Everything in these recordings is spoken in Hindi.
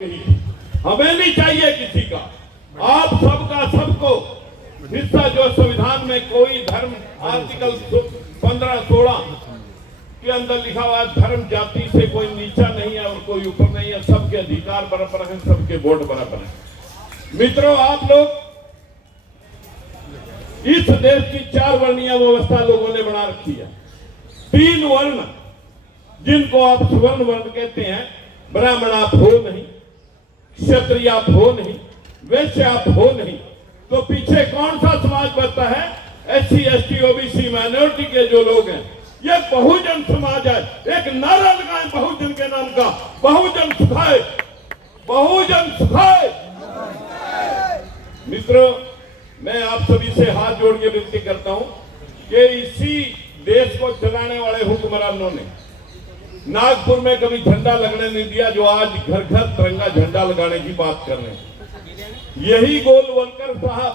हमें नहीं चाहिए किसी का, आप सबका सबको हिस्सा। जो संविधान में कोई धर्म आर्टिकल 15-16 के अंदर लिखा हुआ धर्म जाति से कोई नीचा नहीं है और कोई ऊपर नहीं है, सबके अधिकार बराबर हैं, सबके वोट बराबर हैं। मित्रों, आप लोग इस देश की 4 वर्णीय व्यवस्था लोगों ने बना रखी है। 3 वर्ण जिनको आप सुवर्ण वर्ण कहते हैं, ब्राह्मण आप हो नहीं, क्षत्रिय आप हो नहीं, वैश्य आप हो नहीं, तो पीछे कौन सा समाज बचता है? SC ST OBC माइनॉरिटी के जो लोग हैं, ये बहुजन समाज है। एक नारा लगाएं बहुजन के नाम का, बहुजन सुखाए, बहुजन सुखाए। मित्रों, मैं आप सभी से हाथ जोड़ के विनती करता हूं कि इसी देश को चलाने वाले हुक्मरानों ने नागपुर में कभी झंडा लगने नहीं दिया, जो आज घर घर तिरंगा झंडा लगाने की बात कर रहे हैं। यही गोलवलकर साहब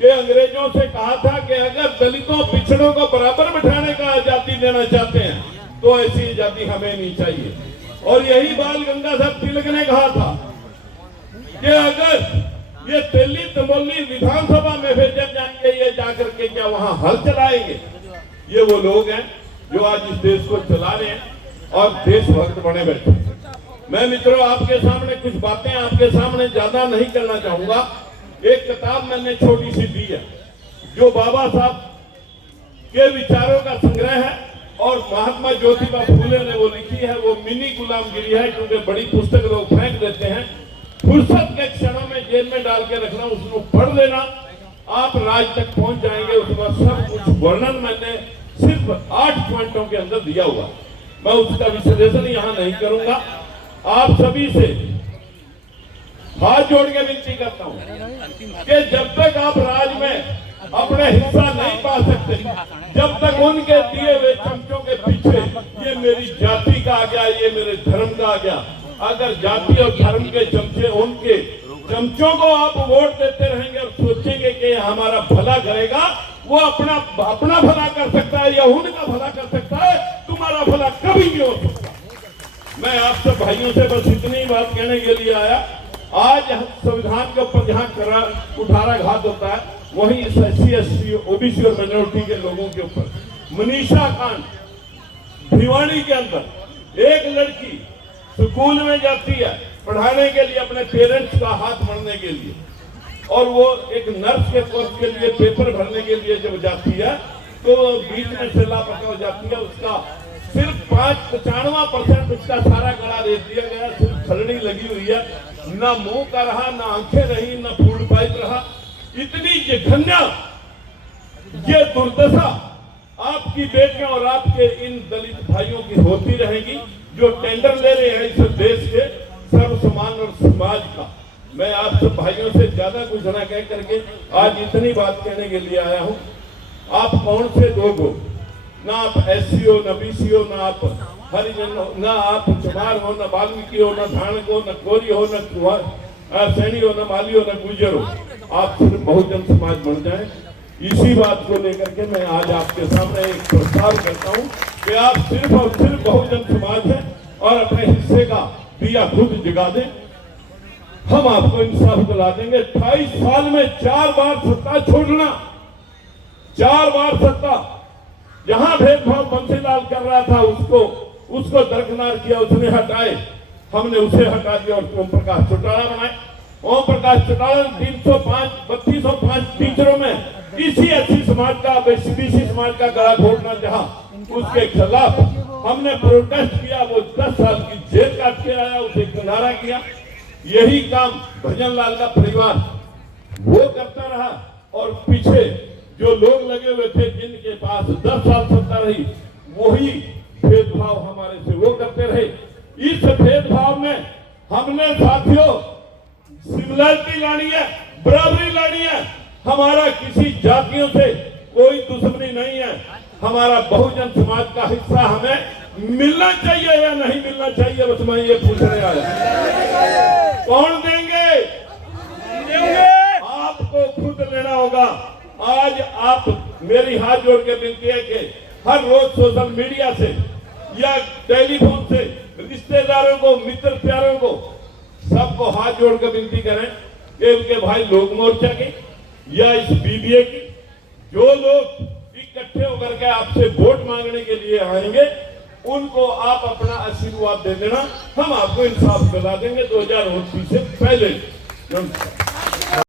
के अंग्रेजों से कहा था कि अगर दलितों पिछड़ों को बराबर बिठाने का आजादी देना चाहते हैं तो ऐसी आजादी हमें नहीं चाहिए। और यही बाल गंगाधर तिलक ने कहा था कि अगर ये दिल्ली तमोली विधानसभा में भेजे जाएंगे, ये जाकर के क्या वहां हल चलाएंगे? ये वो लोग हैं जो आज इस देश को चला रहे हैं और देशभक्त बने बैठे। मैं मित्रों आपके सामने कुछ बातें आपके सामने ज्यादा नहीं करना चाहूंगा। एक किताब मैंने छोटी सी दी है जो बाबा साहब के विचारों का संग्रह है और महात्मा ज्योतिबा फूले ने वो लिखी है। वो मिनी गुलामगिरी है, क्योंकि बड़ी पुस्तक लोग फेंक देते हैं। फुर्सत के क्षणों में जेल में डाल के रखना, उसको पढ़ लेना, आप राज तक पहुंच जाएंगे। उसका सब कुछ वर्णन मैंने सिर्फ 8 पॉइंटों के अंदर दिया हुआ। मैं उसका विश्लेषण यहां नहीं करूंगा। आप सभी से हाथ जोड़ के विनती करता हूं कि जब तक आप राज में अपने हिस्सा नहीं पा सकते, जब तक उनके दिए हुए चमचों के पीछे ये मेरी जाति का आ गया, ये मेरे धर्म का आ गया, अगर जाति और धर्म के चमचे उनके चमचों को आप वोट देते रहेंगे और सोचेंगे कि हमारा भला करेगा, वो अपना भला कर सकता है या उनका भला कर सकता है, तुम्हारा भला कभी नहीं हो सकता। मैं आप सब भाइयों से बस इतनी बात कहने के लिए आया। आज संविधान के ऊपर जहां कुठाराघात होता है, वहीं SC ST OBC और माइनॉरिटी के लोगों के ऊपर मनीषा कांड भिवानी के अंदर एक लड़की स्कूल में जाती है पढ़ाने के लिए अपने पेरेंट्स का हाथ मरने के लिए, और वो एक नर्स के कोर्स के लिए पेपर भरने के लिए जब जाती है तो बीच में से लापता हो जाती है। उसका सिर्फ 95% उसका सारा गला दे दिया गया, सिर्फ खलड़ी लगी हुई है, ना मुंह का रहा, ना आंखें रही, ना फूल पाइप रहा। इतनी जघन्य ये दुर्दशा आपकी बेटियों और आपके इन दलित भाइयों की होती रहेगी जो टेंडर ले रहे हैं इस देश के सर्व समान और समाज का। मैं आप सब भाइयों से ज्यादा कुछ ना कह करके आज इतनी बात कहने के लिए आया हूँ। आप कौन से लोग हो? ना आप SC हो, ना BC हो, ना आप हरिजन हो, ना आप चमार हो, ना वाल्मीकि हो, ना धानक हो, ना कोरी हो, ना सैनी हो, ना माली हो, ना गुर्जर हो। आप सिर्फ बहुजन समाज बन जाए। इसी बात को लेकर के मैं आज आपके सामने एक प्रस्ताव करता हूँ कि आप सिर्फ और सिर्फ बहुजन समाज है और अपने हिस्से का दिया खुद जगा दें। हम आपको इंसाफ दिला देंगे। 28 साल में 4 बार सत्ता छोड़ना, 4 बार सत्ता। जहां भेदभाव बंसीलाल कर रहा था उसको दरकिनार किया, उसने हटाए, हमने उसे हटा दिया और ओम प्रकाश चौटाला बनाए। ओम प्रकाश चौटाला 3205 टीचरों में इसी SC समाज का, BC समाज का गला घोटना चाहा, उसके खिलाफ हमने प्रोटेस्ट किया। वो 10 साल की जेल काट के आया, उसे किनारा किया। यही काम भजन लाल का परिवार वो करता रहा और पीछे जो लोग लगे हुए थे जिनके पास 10 साल सत्ता रही, वही भेदभाव हमारे से वो करते रहे। इस भेदभाव में हमने साथियों सिमिलरिटी लानी है, बराबरी लानी है। हमारा किसी जातियों से कोई दुश्मनी नहीं है। हमारा बहुजन समाज का हिस्सा हमें मिलना चाहिए या नहीं मिलना चाहिए, बस मैं ये पूछने आया। कौन देंगे? आपको खुद लेना होगा। आज आप मेरी हाथ जोड़ के विनती है कि हर रोज सोशल मीडिया से या टेलीफोन से रिश्तेदारों को, मित्र प्यारों को आपको हाथ जोड़कर विनती करें कि उनके भाई लोक मोर्चा के या इस बीडीए की जो लोग इकट्ठे होकर के आपसे वोट मांगने के लिए आएंगे, उनको आप अपना आशीर्वाद दे देना। हम आपको इंसाफ दिला देंगे 2029 से पहले। नमस्कार।